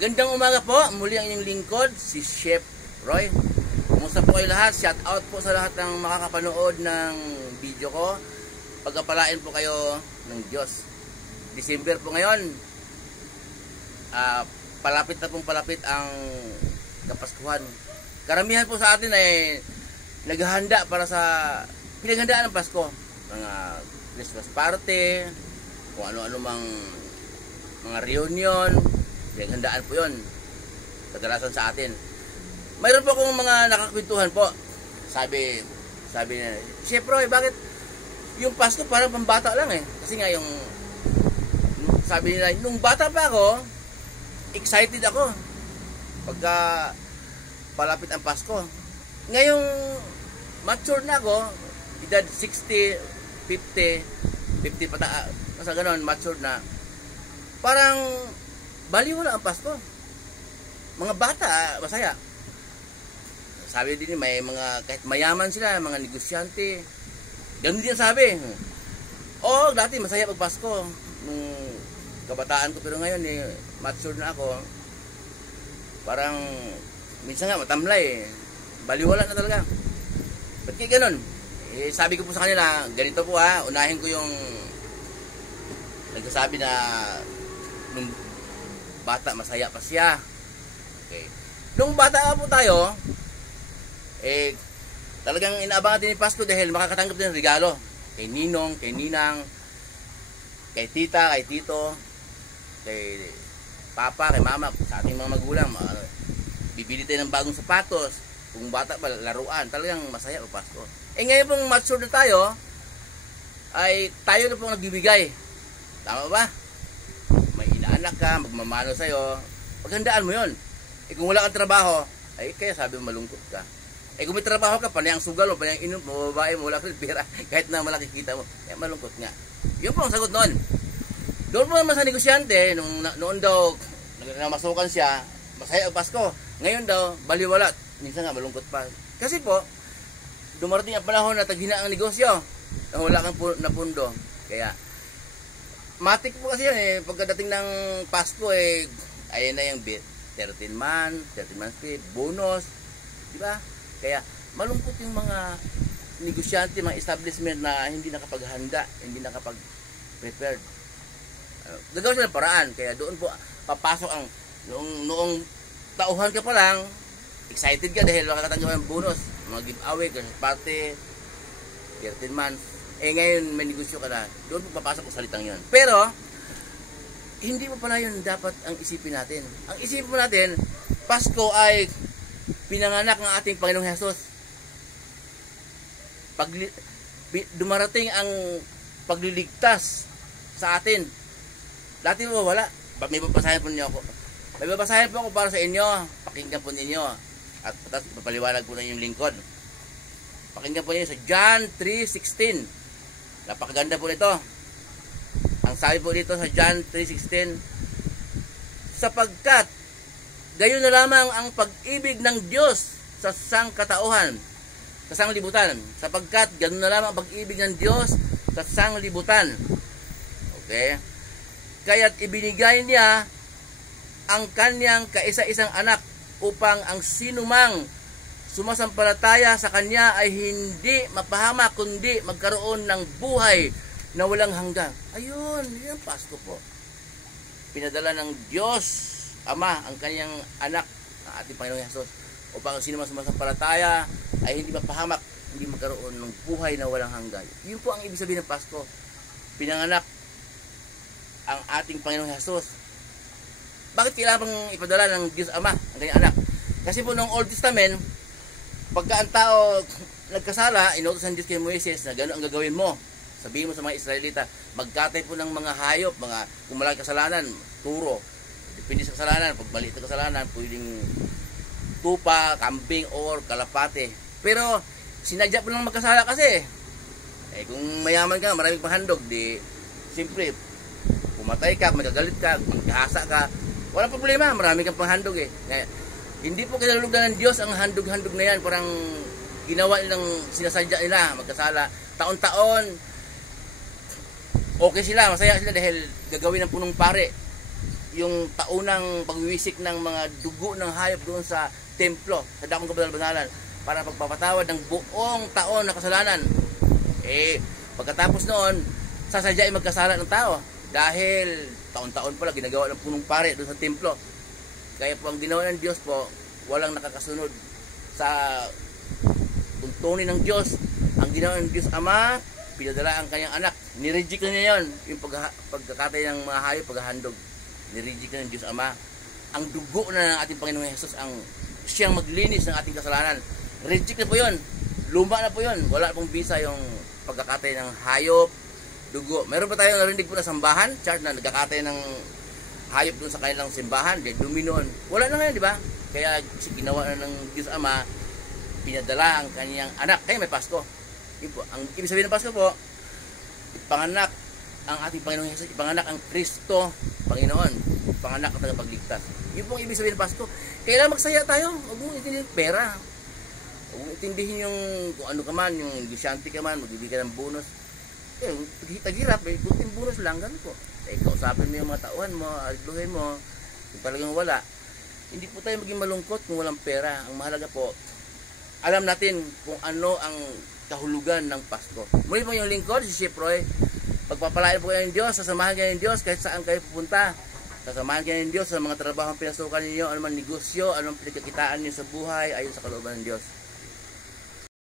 Magandang umaga po, muli ang inyong lingkod, si Chef Roy. Kumusta po kayo lahat? Shout out po sa lahat ng makakapanood ng video ko. Pagkapalain po kayo ng Diyos. December po ngayon. Palapit na pong palapit ang Kapaskuhan. Karamihan po sa atin ay naghahanda para sa pinaghandaan ng Pasko. Mga Christmas party, kung ano-ano mang mga reunion, pinaghandaan po yun. Kadalasan sa atin. Mayroon po akong mga nakakwentuhan po. Sabi na, Chef Roy, bakit yung Pasko parang pambata lang eh? Kasi nga yung, sabi nila, nung bata pa ako, excited ako pagka palapit ang Pasko. Ngayong mature na ako, edad 60, 50 pata, basta ganon, mature na, parang baliw na ang Pasko. Mga bata, masaya. Sabi din, may mga, kahit mayaman sila, mga negosyante, ganun din sabi. Oo, dati masaya pag Pasko, nung kabataan ko, pero ngayon mature na ako, parang minsan nga matamlay, baliwala na talaga. Ba't kaya ganun? Sabi ko po sa kanila, ganito po unahin ko yung nagsasabi na nung bata masaya pa siya. Okay. Nung bata po tayo, talagang inaabangan din yung Pasko dahil makakatanggap din ng regalo. Kay Ninong, kay Ninang, kay Tita, kay Tito, kay Papa, kay Mama, sa ating mga magulang. Bibili tayo ng bagong sapatos. Kung bata pa, laruan. Talagang masaya ang Pasko. Ngayon pong mature na tayo, ay tayo na pong nagbibigay. Tama ba? May inaanak ka, magmamano sa'yo, paghandaan mo yun. Kung wala kang trabaho, ay kaya sabi mo malungkot ka. Kung may trabaho ka, panay ang sugal mo, panay ang inom mo, babae mo, wala kang pera, kahit na malaki kita mo, malungkot nga. Yun po ang sagot noon. Doon po naman sa negosyante, noon daw, namasukan siya, masaya ang Pasko. Ngayon daw, baliwalat. Minsan nga, malungkot pa. Kasi po, dumarating ang panahon na taghina ang negosyo, na wala kang napundo. Kaya, matik po kasi yan pagkadating ng Pasko ayun na yung 13 months pay, bonus, di ba? Kaya malungkot yung mga negosyante, mga establishment na hindi nakapaghanda, hindi nakapag-prepared. Gagawin sila ng paraan, kaya doon po papasok ang noong tauhan ka pa lang, excited ka dahil makakatanggap ng bonus, mga giveaway, Christmas party, 13 months. Ngayon may negosyo ka na, doon po papasok ang salitang yun. Pero, hindi mo pala yun dapat ang isipin natin. Ang isipin natin, Pasko ay pinanganak ng ating Panginoong Hesus. Dumarating ang pagliligtas sa atin. Dati mo wala. May babasahin po niyo ako. May babasahin po ako para sa inyo. Pakinggan po ninyo. At papaliwanag po na yung lingkod. Pakinggan po ninyo sa John 3:16. Napakaganda po nito. Ang sabi po dito sa John 3:16, sapagkat gayon na lamang ang pag-ibig ng Diyos sa sangkatauhan, sa sanglibutan. Sapagkat gayon na lamang ang pag-ibig ng Diyos sa sanglibutan. Okay? Kaya't ibinigay niya ang kanyang kaisa-isang anak upang ang sinumang sumasampalataya sa kanya ay hindi mapahamak kundi magkaroon ng buhay na walang hanggan. Ayun, yun ang Pasko po. Pinadala ng Diyos Ama ang kanyang anak, ang ating Panginoong Hesus, upang ang sinumang sumasampalataya ay hindi mapahamak, hindi magkaroon ng buhay na walang hanggan. Yun po ang ibig sabihin ng Pasko. Pinanganak ang ating Panginoong Hesus. Bakit kailangan ipadala ng Diyos Ama ang kanyang anak? Kasi po noong Old Testament, pagka ang tao nagkasala, inutos ng Diyos kay Moises na gano'n ang gagawin mo. Sabihin mo sa mga Israelita, magkatay po ng mga hayop, kung malaki kasalanan, turo. Depende sa kasalanan, pag maliit na kasalanan, pwedeng tupa, kambing, or kalapate. Pero, sinadya po lang magkasala kasi. Kung mayaman ka, maraming panghandog, simple, pumatay ka, magagalit ka, magkahasa ka, walang problema, marami kang panghandog Hindi po kinalulugan ng Diyos ang handog-handog na yan. Parang ginawa nilang sinasadya nila, magkasala. Taon-taon, okay sila, masaya sila dahil gagawin ng punong pare. yung taunang pagwiwisik ng mga dugo ng hayop doon sa templo, sa dakong kabanal-banalan, para pagpapatawad ng buong taon na kasalanan. Pagkatapos noon, sasadyain magkasala ng tao dahil taon-taon pala ginagawa ng punong pare doon sa templo. Kaya po ang ginawa ng Diyos po, walang nakakasunod sa tuntunin ng Diyos. Ang ginawa ng Diyos Ama, pinadala ang kanyang anak. Nireject na niya yun, yung pagkakatay ng mga hayop, paghahandog. Nireject na ng Diyos Ama. Ang dugo na ng ating Panginoong Jesus ang siyang maglinis ng ating kasalanan. Reject na po yun. Luma na po yun. Wala pong bisa yung pagkakatay ng hayop, dugo. Meron pa tayong narinig po na sambahan, chart na nagkakatay ng hayop doon sa kanilang simbahan, dumi noon. Wala na ngayon, di ba? Kaya ginawa na ng Diyos Ama, pinadala ang kanyang anak. Kaya may Pasko. Yun po. Ang ibig sabihin ng Pasko po, ipanganak ang ating Panginoong Jesus, ipanganak ang Kristo, Panginoon, ipanganak ang tagapagligtas. Yun po ang ibig sabihin ng Pasko. Kailangan magsaya tayo. Huwag mong intindihin pera. Huwag mong intindihin yung kung ano ka man, yung gisyante ka man, magbibigay ka ng bonus. Taghirap, kunting bonus lang, ganun po. Kausapin mo yung mga tauhan mo, aligluhin mo, kung talagang wala. Hindi po tayo maging malungkot kung walang pera. Ang mahalaga po, alam natin kung ano ang kahulugan ng Pasko. Muli po yung lingkod, si Chef Roy. Pagpapalain po kayo ng Diyos, sasamahan kayo ng Diyos kahit saan kayo pupunta. Sasamahan kayo ng Diyos sa mga trabaho ang pinasukan ninyo, anumang negosyo, anumang pinagkakitaan niyo sa buhay, ayon sa kalooban ng Diyos.